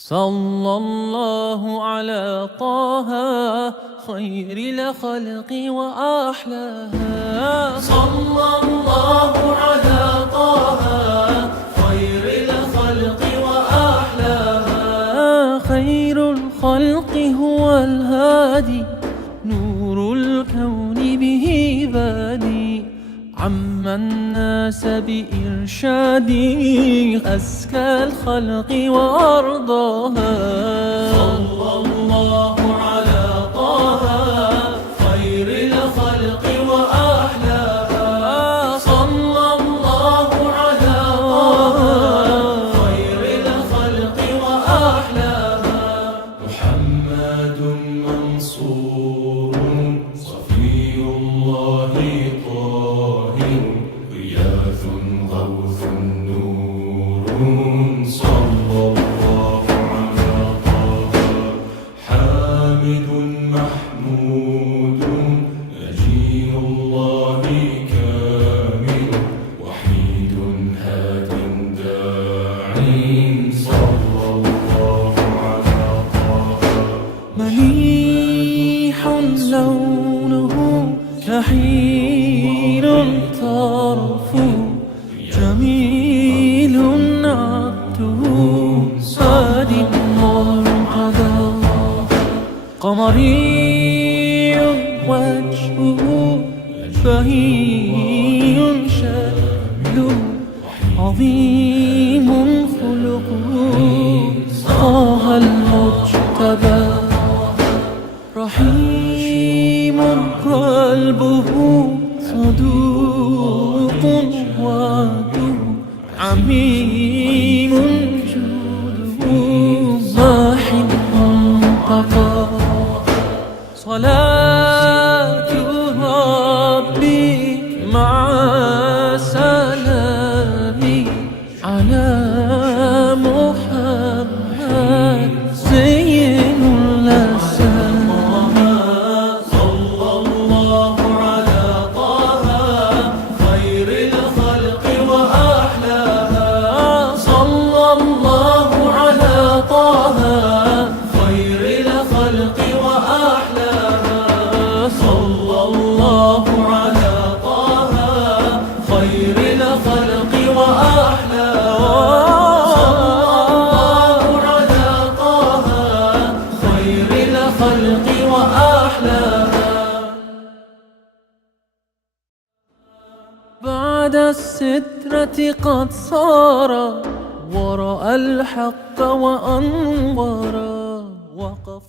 صلى الله على طه خير الخلق وأحلاها. صلى الله على طه خير الخلق وأحلاها. خير الخلق هو الهادي نور الكون به بادي عم الناس بإرشادي أزكى الخلق وأرضاها. صلى الله على طه خير الخلق وأحلاها. صلى الله على طه خير الخلق وأحلاها. محمد منصور صفي الله طاهر غياث غوث نور. صلى الله على طه حامد محمود نجي الله كامل وحيد هاد داع. صلى الله على طه مليح لونه كحيل طرفه جميل عبده ساد مرتضى. قمري وجهه بهي شكله عظيم خلقه طه المجتبى. رحيم قلبه صدوق وعده عميم جوده ماح منتقى. صلاة ربي مع سلامي على محمد زين الأسامي. صلى الله على طه خير الخلق وأحلاها. صلى الله على طه خير الخلق وأحلاها. صلى الله على طه خير الخلق وأحلاها. خير الخلق وأحلاها. بعد السترة قد صار ورأى الحق وأنظر وقف